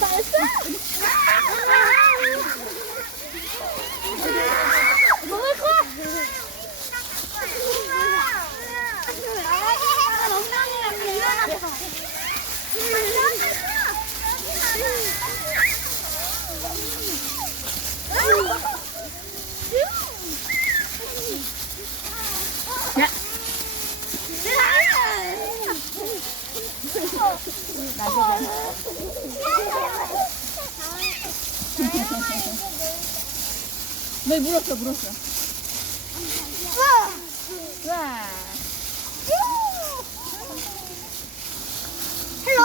엉덩이랑 네, 물었어, 물었어. 와. 헬로.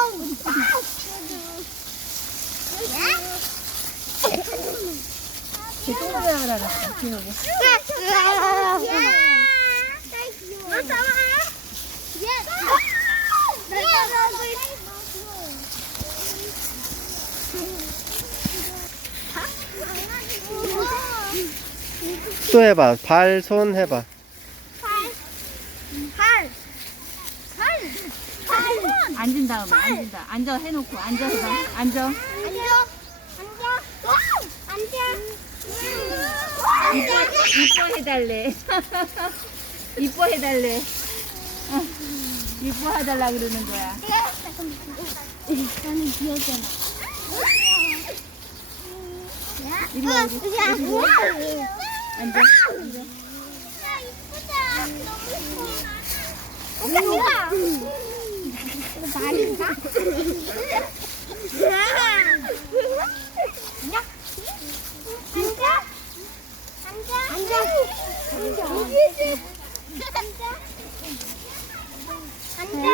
개똥을 하라고, 개똥을. 나 싸워. 또 해봐. 발, 손 해봐. 팔. 팔. 팔. 앉은 다음에, 앉은다. 앉아, 해놓고, 앉아, 해봐. 앉아. 앉아. 앉아. 앉아. 이뻐, 이뻐 해달래. 이뻐 해달래. 어, 이뻐 해달라 그러는 거야. 나는 귀여잖아. 이리 와, 우리. 야, 앉아. 야, 이쁘다. 너무. 이거 말인가? 앉아. 앉아. 앉아. 앉아. 앉아. 앉아.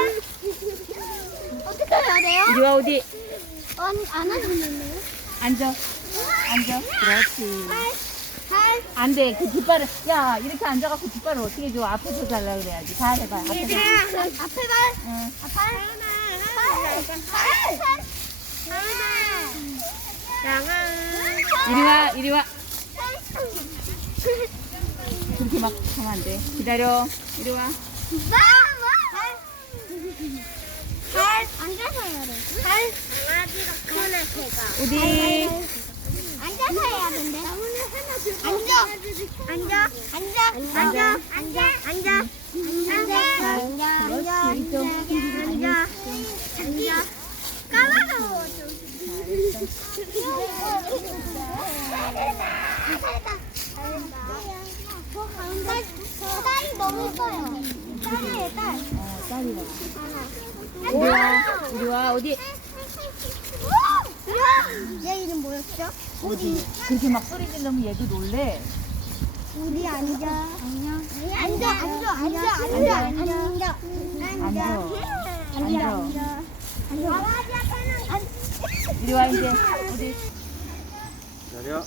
어떻게 해야 돼요? 이리 와, 어디. 안, 안아주는데요? 앉아. 앉아. 그렇지. 팔, 팔. 안 돼. 그 뒷발을, 야, 이렇게 앉아갖고 뒷발을 어떻게 줘? 앞에서 달라 그래야지. 다 해봐. 앞에서. 앞에 발. 응. 아, 팔. 팔. 팔. 팔. 이리 와, 이리 와. 그렇게 막 하면 안 돼. 기다려. 이리 와. 팔. 앉아서 해야 돼. 팔. 강아지가 크네, 걔가. 어디? 앉아서 해야 된대. 앉아. 앉아. 앉아. 앉아. 앉아. 앉아. 앉아. 앉아. 그렇지. 이쪽. 앉아. 앉아. 까마도 딸이 너무 커요. 딸이에요, 딸. 어, 딸이라. 하나. 이리 와. 이리 와. 어디? 얘 이름 뭐였죠? 어디? 그렇게 막 소리 지르면 얘도 놀래. 우리 앉아. 안녕. 앉아, 앉아, 앉아, 앉아, 앉아. 앉아. 앉아. 앉아. 강아지 앞에는 앉. 이리 와, 이제. 어디? 기다려.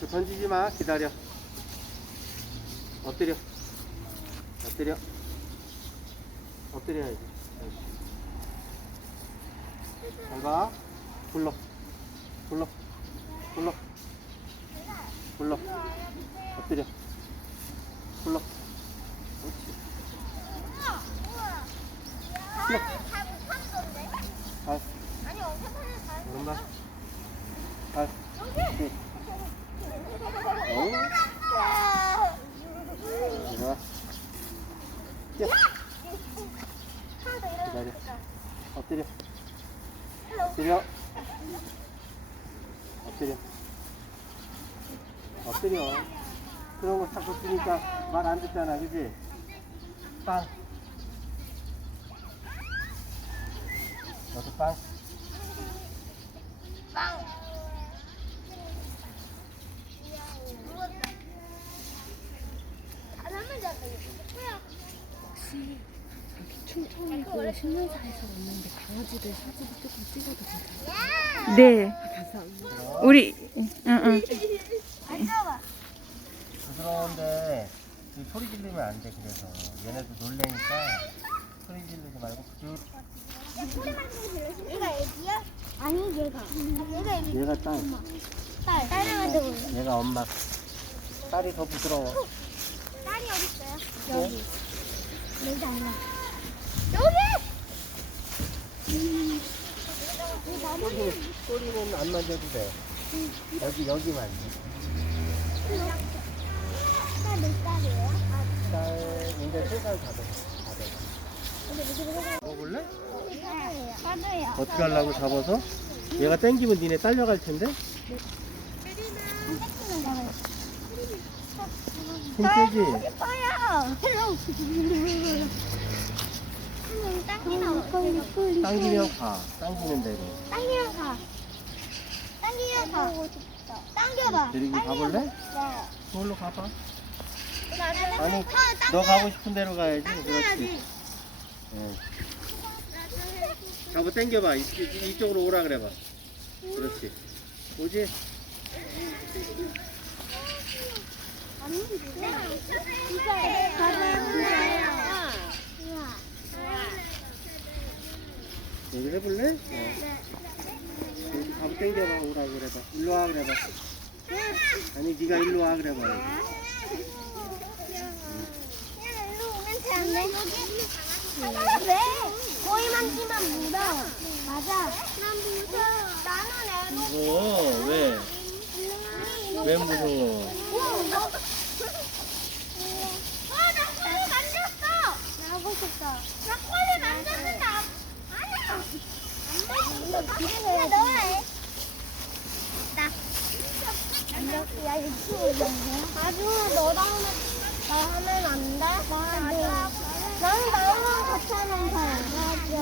그 던지지 마. 기다려. 엎드려. 엎드려. 엎드려야지. 잘 봐. 불러. 불러. 불러. 불러. 엎드려. 불러. 그렇지. 불러. 발. 오른발. 발. 네. 어우. 일어나. 뛰어. 기다려. 엎드려. 엎드려. 엎드려. 엎드려. 그런 거 자꾸 쓰니까 말 안 듣잖아, 그지? 빵. 너도 빵. 사람을 잡아야 지. 춤춰이고 신문사에서 왔는데 강아지들 사진 조금 찍어도 괜찮아요? 네. 우리, 응, 응. 부드러운데 이 소리 지르면 안 돼 그래서 얘네도 놀래니까 소리 지르지 말고 그 얘가 애기야? 아니 얘가. 얘가 애기. 얘가 딸 딸. 딸을 만들고. 얘가 엄마 딸이 더 부드러워 딸이 어디 있어요? 어? 여기. 여기 아니야. 꼬리는, 안 만져도 돼. 여기, 여기 만져. 쌀, 이제 세살 다 돼. 다 돼. 먹어볼래? 저도요. 어떻게 하려고 잡아서? 얘가 땡기면 니네 딸려갈 텐데? 예뻐요. 당기나 당기면 가. 당기는 대로. 당기면 가. 당기면 가. 당겨봐. 데리고 가볼래? 네. 그걸로 가봐. 아니, 너 가고 싶은 대로 가야지. 그렇지. 예. 잡아 당겨봐. 이, 이- 이쪽으로 오라 그래봐. 그렇지. 오지? 여기 해볼래? 어. 여기 잡아 당겨봐. 오라 그래봐. 일로 와 그래봐. 아니, 네가 일로 와 그래봐. 왜? 거의 만지면 물어. 맞아. 난 무서워. 나는 애도 무서워. 왜? 왜 무서워? 아, 나 꼬리 만졌어. 나하고 싶다. 나 꼬리 만졌는데 안- 아니야. 안 그냥 너가 해. 나. 야, 유튜브 아주 너 다음에 나 하면 안 돼? 나는 나랑 같이 하면 돼. 맞아.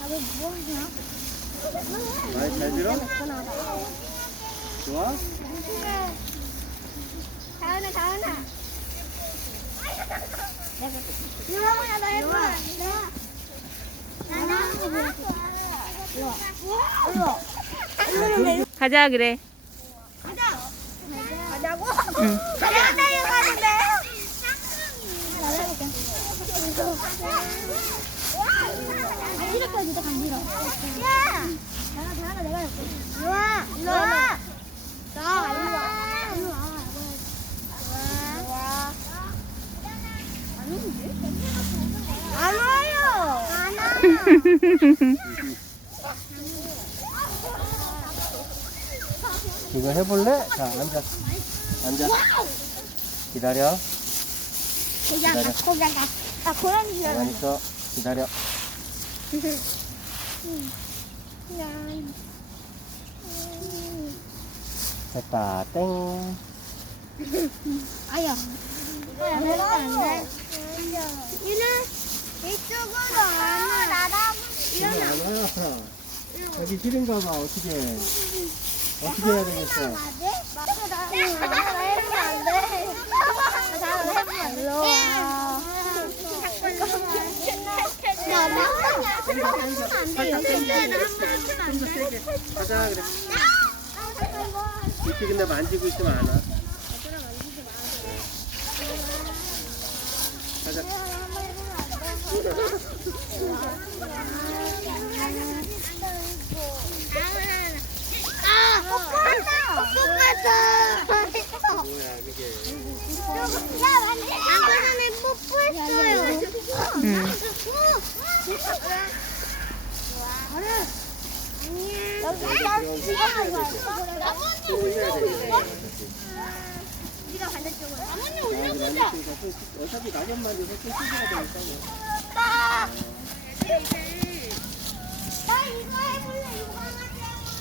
나도 뭐 하냐? 많이 잘 들어? 좋아? 다은아, 다은아. 유아야, 나 해봐. 나, 나, 나. 가자 그래. 가자. 가자고? 응. 가자, 가는데. 이렇게 진짜 간지러. 야! 다나, 다나, 내가 와, 와. 나, 일로 와. 일로 와. 일로 와. 안 와요. 안 와. 이거 해볼래? 자, 앉아. 앉아. 기다려. 가, 그냥 가. 아, 고라니 싫어. 가만히 있어. 기다려. 그냥. 됐다. 땡. 아야. 아야, 내가 안 돼. 얘는 이쪽으로 안안 와. 가기 싫은가 봐. 어떻게. 어떻게 해야 되겠어? 가자, 그래. 이렇게 근데 만지고 있으면 안 와. 가자. 아, 뽀뽀했 어차피 낙엽 만져서 또 쓰기가 되니까. ไม่ใช่ไม่ใช่